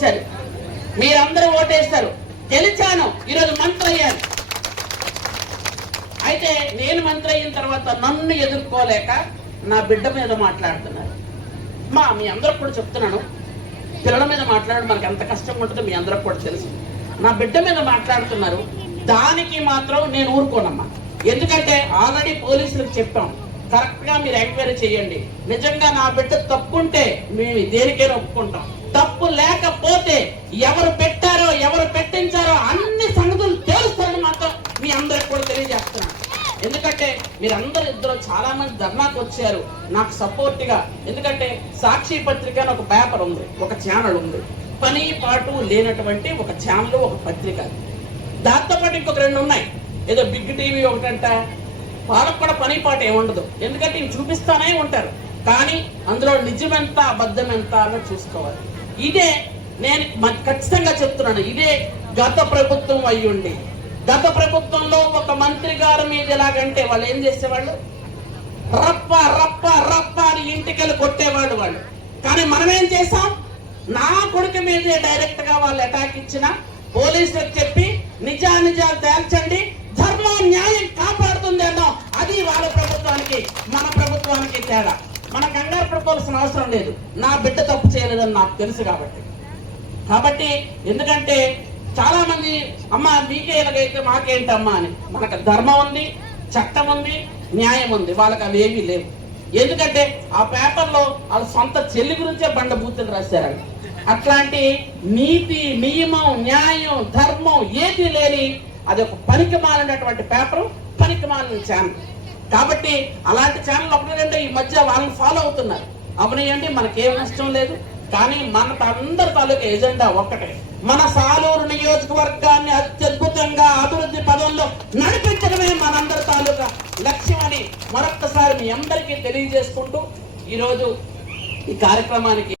పోశారు, మీరందరూ ఓటేస్తారు, గెలిచాను, ఈరోజు మంత్రి అయ్యాను. అయితే నేను మంత్రి అయిన తర్వాత నన్ను ఎదుర్కోలేక నా బిడ్డ మీద మాట్లాడుతున్నారు. మీ అందరికి కూడా చెప్తున్నాను, పిల్లల మీద మాట్లాడడం మనకి ఎంత కష్టం ఉంటుందో మీ అందరికి కూడా తెలుసు. నా బిడ్డ మీద మాట్లాడుతున్నారు, దానికి మాత్రం నేను ఊరుకోనమ్మా. ఎందుకంటే ఆల్రెడీ పోలీసులకు చెప్పాం, కరెక్ట్గా మీరు ఎంక్వైరీ చేయండి. నిజంగా నా బిడ్డ తప్పుంటే మేము దేనికైనా ఒప్పుకుంటాం, తప్పు లేకపోతే ఎవరు పెట్టారో ఎవరు పెట్టించారో అన్ని సంగతులు తెలుస్తారని మాత్రం మీ అందరికి కూడా తెలియజేస్తున్నాను. ఎందుకంటే మీరందరూ ఇద్దరు చాలా మంది ధర్నాకు వచ్చారు నాకు సపోర్ట్గా. ఎందుకంటే సాక్షి పత్రిక అని ఒక పేపర్ ఉంది, ఒక ఛానల్ ఉంది, పని పాటు లేనటువంటి ఒక ఛానల్, ఒక పత్రిక. దాంతోపాటు ఇంకొక రెండు ఉన్నాయి, ఏదో బిగ్ టీవీ ఒకటంట. వాళ్ళకు కూడా పని పాటు ఏముండదు, ఎందుకంటే ఇవి చూపిస్తానే ఉంటారు, కానీ అందులో నిజమెంత అబద్ధం ఎంత అని చూసుకోవాలి. ఇదే నేను ఖచ్చితంగా చెప్తున్నాను, ఇదే గత ప్రభుత్వం అయ్యుండి, గత ప్రభుత్వంలో ఒక మంత్రి గారి మీద ఎలాగంటే వాళ్ళు ఏం చేసేవాళ్ళు, రప్ప రప్ప రప్ప అని ఇంటికెళ్ళి కొట్టేవాళ్ళు వాళ్ళు. కానీ మనం ఏం చేసాం, నా కొడుకు మీదే డైరెక్ట్ గా వాళ్ళు అటాక్ ఇచ్చిన పోలీసులకు చెప్పి నిజాలు తేల్చండి, ధర్మం న్యాయం కాపాడుతుంది అన్నాం. అది వాళ్ళ ప్రభుత్వానికి మన ప్రభుత్వానికి తేడా. మన కంగారు పడుకోవాల్సిన అవసరం లేదు, నా బిడ్డ తప్పు చేయలేదని నాకు తెలుసు కాబట్టి ఎందుకంటే చాలా మంది అమ్మ మీకే ఎలాగైతే మాకేంటమ్మా అని. మనకు ధర్మం ఉంది, చట్టం ఉంది, న్యాయం ఉంది, వాళ్ళకి అవి ఏమీ లేవు. ఎందుకంటే ఆ పేపర్లో వాళ్ళ సొంత చెల్లి గురించే బండబూతులు రాశారు. అట్లాంటి నీతి, నియమం, న్యాయం, ధర్మం ఏది లేని అది ఒక పనికి మాలినటువంటి పేపరు, పనికి మాలిన ఛానల్. కాబట్టి అలాంటి ఛానల్ ఒకటంటే ఈ మధ్య వాళ్ళని ఫాలో అవుతున్నారు. అవనియండి, మనకేం నష్టం లేదు. కానీ మన అందరి తాలూకా ఎజెండా ఒక్కటే, మన సాలూరు నియోజకవర్గాన్ని అత్యద్భుతంగా అభివృద్ధి పదంలో నడిపించడమే మనందరి తాలూకా లక్ష్యం అని మరొక్కసారి మీ అందరికీ తెలియజేసుకుంటూ ఈరోజు ఈ కార్యక్రమానికి